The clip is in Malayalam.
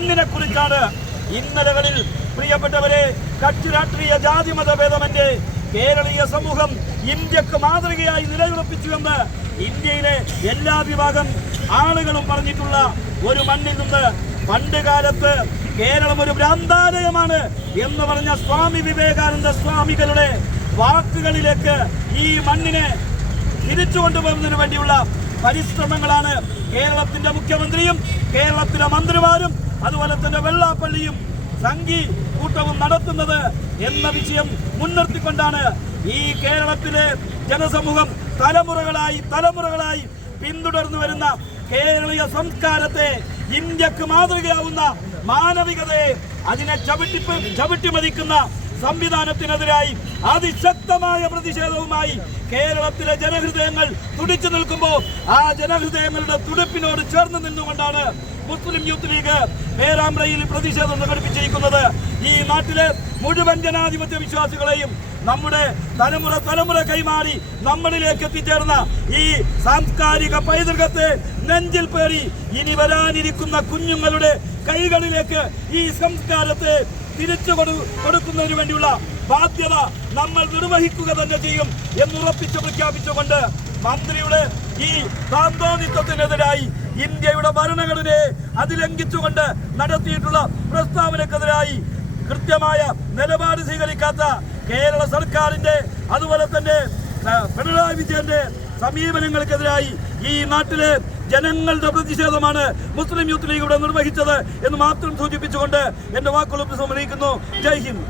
മണ്ണിനെ കുറിച്ചാണ് ഇന്നലകളിൽ പ്രിയപ്പെട്ടവരെ കക്ഷി രാഷ്ട്രീയ ജാതി മതഭേദമന്റെ കേരളീയ സമൂഹം ഇന്ത്യയ്ക്ക് മാതൃകയായി നിലയുറപ്പിച്ചു എന്ന് ഇന്ത്യയിലെ എല്ലാ വിഭാഗം ആളുകളും പറഞ്ഞിട്ടുള്ള ഒരു മണ്ണിൽ നിന്ന് പണ്ട് കാലത്ത് കേരളം ഒരു ഭ്രാന്താലയമാണ് എന്ന് പറഞ്ഞ സ്വാമി വിവേകാനന്ദ സ്വാമികളുടെ വാക്കുകളിലേക്ക് ഈ മണ്ണിനെ തിരിച്ചു കൊണ്ടുപോകുന്നതിന് വേണ്ടിയുള്ള പരിശ്രമങ്ങളാണ് കേരളത്തിന്റെ മുഖ്യമന്ത്രിയും കേരളത്തിലെ മന്ത്രിമാരും അതുപോലെ തന്നെ വെള്ളാപ്പള്ളിയും സംഘി കൂട്ടവും നടത്തുന്നത് എന്ന വിഷയം മുൻനിർത്തിക്കൊണ്ടാണ് ഈ കേരളത്തിലെ ജനസമൂഹം തലമുറകളായി തലമുറകളായി പിന്തുടർന്നു വരുന്ന കേരളീയ സംസ്കാരത്തെ ഇന്ത്യയ്ക്ക് മാതൃകയാവുന്ന മാനവികതയെ അതിനെ ചവിട്ടി ചവിട്ടിമതിക്കുന്ന സംവിധാനത്തിനെതിരായി അതിശക്തമായ പ്രതിഷേധവുമായി കേരളത്തിലെ ജനഹൃദയങ്ങൾ തുടിച്ചു നിൽക്കുമ്പോൾ ആ ജനഹൃദയങ്ങളുടെ തുടിപ്പിനോട് ചേർന്ന് നിന്നുകൊണ്ടാണ് മുസ്ലിം യൂത്ത് ലീഗ് പേരാമ്പ്രയിൽ പ്രതിഷേധം സംഘടിപ്പിച്ചിരിക്കുന്നത്. ഈ നാട്ടിലെ മുഴുവൻ ജനാധിപത്യ വിശ്വാസികളെയും നമ്മുടെ തലമുറ തലമുറ കൈമാറി നമ്മളിലേക്ക് എത്തിച്ചേർന്ന ഈ സാംസ്കാരിക പൈതൃകത്തെ നെഞ്ചിൽ പേറി ഇനി വരാനിരിക്കുന്ന കുഞ്ഞുങ്ങളുടെ കൈകളിലേക്ക് ഈ സംസ്കാരത്തെ തിരിച്ചു കൊടു കൊടുക്കുന്നതിന് വേണ്ടിയുള്ള ബാധ്യത നമ്മൾ നിർവഹിക്കുക തന്നെ ചെയ്യും എന്നുറപ്പിച്ച് പ്രഖ്യാപിച്ചുകൊണ്ട് മന്ത്രിയുടെ ഈ പ്രാന്തോന്നിത്വത്തിനെതിരായി ഇന്ത്യയുടെ ഭരണഘടനയെ അതിലംഘിച്ചുകൊണ്ട് നടത്തിയിട്ടുള്ള പ്രസ്താവനക്കെതിരായി കൃത്യമായ നിലപാട് സ്വീകരിക്കാത്ത കേരള സർക്കാരിന്റെ അതുപോലെ തന്നെ പിണറായി വിജയന്റെ സമീപനങ്ങൾക്കെതിരായി ഈ നാട്ടിലെ ജനങ്ങളുടെ പ്രതിഷേധമാണ് മുസ്ലിം യൂത്ത് ലീഗ് ഇവിടെ നിർവഹിച്ചത് എന്ന് മാത്രം സൂചിപ്പിച്ചുകൊണ്ട് എന്റെ വാക്കുകൾ ഉപസംഹരിക്കുന്നു. ജയ് ഹിന്ദ്.